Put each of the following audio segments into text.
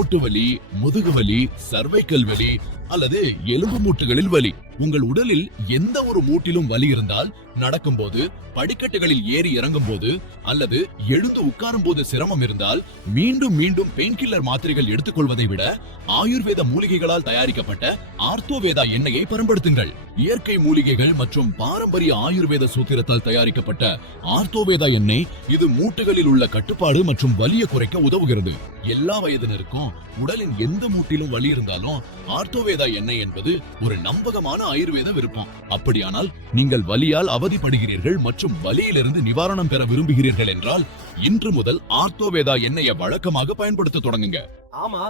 மூட்டு வலி, முதுகு வலி, சர்வைக்கல் வலி அல்லது எலும்பு மூட்டுகளில் வலி, உங்கள் உடலில் எந்த ஒரு மூட்டிலும் வலி இருந்தால், நடக்கும்போது, படிக்கட்டுகளில் ஏறி இறங்கும் போது அல்லது எழுந்து உட்காரும் போது சிரமம் இருந்தால், மீண்டும் மீண்டும் பெயின் கில்லர் மாத்திரைகள் எடுத்துக்கொள்வதை விட ஆயுர்வேத மூலிகைகளால் தயாரிக்கப்பட்ட ஆர்த்தோவேதா எண்ணெயை பயன்படுத்துங்கள். இயற்கை மூலிகைகள் மற்றும் பாரம்பரிய ஆயுர்வேத சூத்திரத்தால் தயாரிக்கப்பட்ட ஆர்த்தோவேதா எண்ணெய் இது மூட்டுகளில் உள்ள கட்டுப்பாடு மற்றும் வலியை குறைக்க உதவுகிறது. எல்லா வயதினருக்கும் உடலின் எந்த மூட்டிலும் வலி இருந்தாலும் ஆர்த்தோவேதா எண்ணெய் என்பது ஒரு நம்பகமான ஆயுர்வேத விருப்பம். அப்படியானால் நீங்கள் வலியால் அவதிப்படுகிறீர்கள் மற்றும் வலியிலிருந்து நிவாரணம் பெற விரும்புகிறீர்கள் என்றால் இன்று முதல் ஆர்த்தோவேதா எண்ணெயை வழக்கமாக பயன்படுத்த தொடங்குங்க. ஆமா,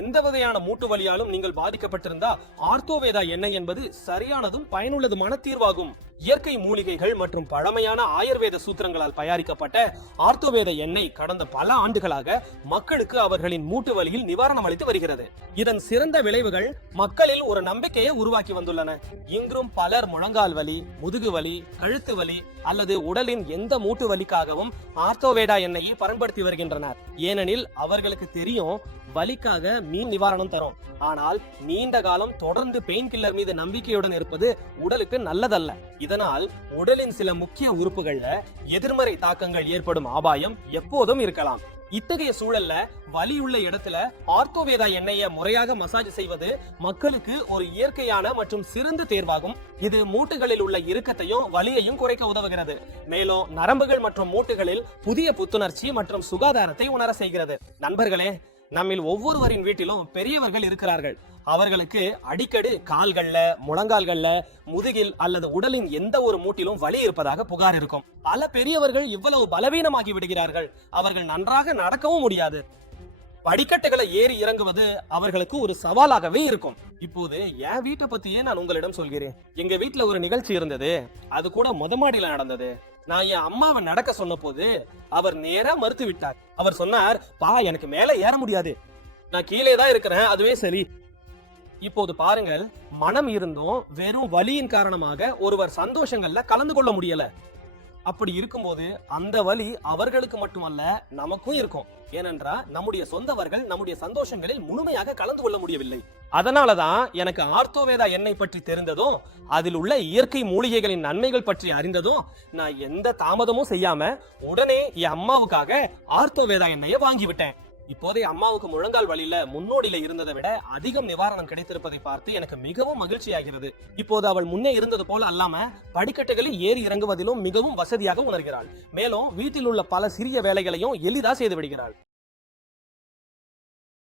எந்த வகையான மூட்டு வலியாலும் நீங்கள் பாதிக்கப்பட்டிருந்தா ஆர்த்தோவேதா எண்ணெய் என்பது சரியானதும் பயனுள்ளதுமான தீர்வாகும். இயற்கை மூலிகைகள் மற்றும் பழமையான ஆயுர்வேத சூத்திரங்களால் தயாரிக்கப்பட்ட ஆர்த்தோவேத எண்ணெய் கடந்த பல ஆண்டுகளாக மக்களுக்கு அவர்களின் மூட்டு வலியில் நிவாரணம் அளித்து வருகிறது. இதன் சிறந்த விளைவுகள் மக்களில் ஒரு நம்பிக்கையை உருவாக்கி வந்துள்ளன. இன்றும் பலர் முழங்கால் வலி, முதுகு வலி, கழுத்து வலி அல்லது உடலின் எந்த மூட்டு வலிக்காகவும் ஆர்த்தோவேடா எண்ணெயை பயன்படுத்தி வருகின்றனர். ஏனெனில் அவர்களுக்கு தெரியும், வலிக்காக மீன் நிவாரணம் தரும். ஆனால் நீண்ட காலம் தொடர்ந்து பெயின் கில்லர் மீது நம்பிக்கையுடன் இருப்பது உடலுக்கு நல்லதல்ல. இதனால் உடலின் சில முக்கிய உறுப்புகள்ல எதிர்மறை தாக்கங்கள் ஏற்படும் அபாயம் எப்போதும் இருக்கலாம். இத்தகைய சூழல்ல வலி உள்ள இடத்துல ஆர்த்தோவேதா எண்ணெயை முறையாக மசாஜ் செய்வது மக்களுக்கு ஒரு இயற்கையான மற்றும் சிறந்த தேர்வாகும். இது மூட்டுகளில் உள்ள இறுக்கத்தையும் வலியையும் குறைக்க உதவுகிறது. மேலும் நரம்புகள் மற்றும் மூட்டுகளில் புதிய புத்துணர்ச்சி மற்றும் சுகாதாரத்தை உணர செய்கிறது. நண்பர்களே, நம்மில் ஒவ்வொருவரின் வீட்டிலும் பெரியவர்கள் இருக்கிறார்கள். அவர்களுக்கு அடிக்கடி கால்கள்ல, முழங்கால்கள்ல, முதுகில் அல்லது உடலின் எந்த ஒரு மூட்டிலும் வலி இருப்பதாக புகார் இருக்கும். பல பெரியவர்கள் இவ்வளவு பலவீனமாகி விடுகிறார்கள். அவர்கள் நன்றாக நடக்கவும் முடியாது. படிக்கட்டுகளை ஏறி இறங்குவது அவர்களுக்கு ஒரு சவாலாகவே இருக்கும். இப்போது என் வீட்டை பத்தியே நான் உங்களிடம் சொல்கிறேன். எங்க வீட்டுல ஒரு நிகழ்ச்சி இருந்தது. அது கூட மொதமாடியில நடந்தது. நான் என் அம்மாவை நடக்க சொன்ன போது அவர் நேரா மறுத்து விட்டார். அவர் சொன்னார், பா, எனக்கு மேல ஏற முடியாது, நான் கீழே தான் இருக்கிறேன், அதுவே சரி. இப்போது பாருங்கள், மனம் இருந்தும் வெறும் வலியின் காரணமாக ஒருவர் சந்தோஷங்கள்ல கலந்து கொள்ள முடியல. அப்படி இருக்கும்போது அந்த வலி அவர்களுக்கு மட்டுமல்ல, நமக்கும் இருக்கும். ஏனென்றா நம்முடைய சொந்தவர்கள் நம்முடைய சந்தோஷங்களில் முழுமையாக கலந்து கொள்ள முடியவில்லை. அதனாலதான் எனக்கு ஆர்த்தோவேதா எண்ணெய் பற்றி தெரிந்ததும், அதில் உள்ள இயற்கை மூலிகைகளின் நன்மைகள் பற்றி அறிந்ததும், நான் எந்த தாமதமும் செய்யாம உடனே என் அம்மாவுக்காக ஆர்த்தோவேதா எண்ணெயை வாங்கிவிட்டேன். இப்போதைய அம்மாவுக்கு முழங்கால் வலியில முன்னோடியில இருந்ததை விட அதிகம் நிவாரணம் கிடைத்திருப்பதை பார்த்து எனக்கு மிகவும் மகிழ்ச்சியாகிறது. இப்போது அவள் முன்னே இருந்தது போல அல்லாம படிக்கட்டுகளில் ஏறி இறங்குவதிலும் மிகவும் வசதியாக உணர்கிறாள். மேலும் வீட்டில் உள்ள பல சிறிய வேலைகளையும் எளிதாக செய்து விடுகிறாள்.